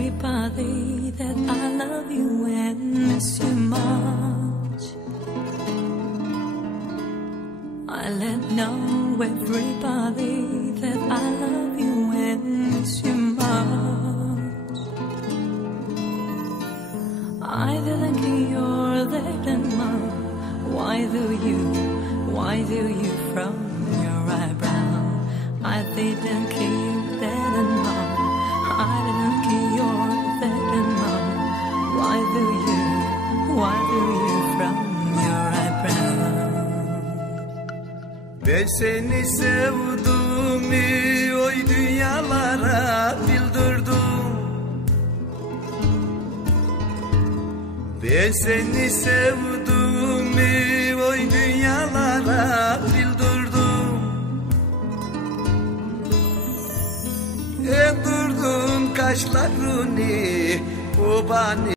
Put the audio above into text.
everybody that I love you and miss you much. I let know everybody that I love you and miss you much. I didn't care that enough. Why do you, why do you from your eyebrow? I didn't care Ben seni sevdim oy dünyalara bildirdim. Ben seni sevdim oy dünyalara bildirdim. Endürdün kaşlarını o bani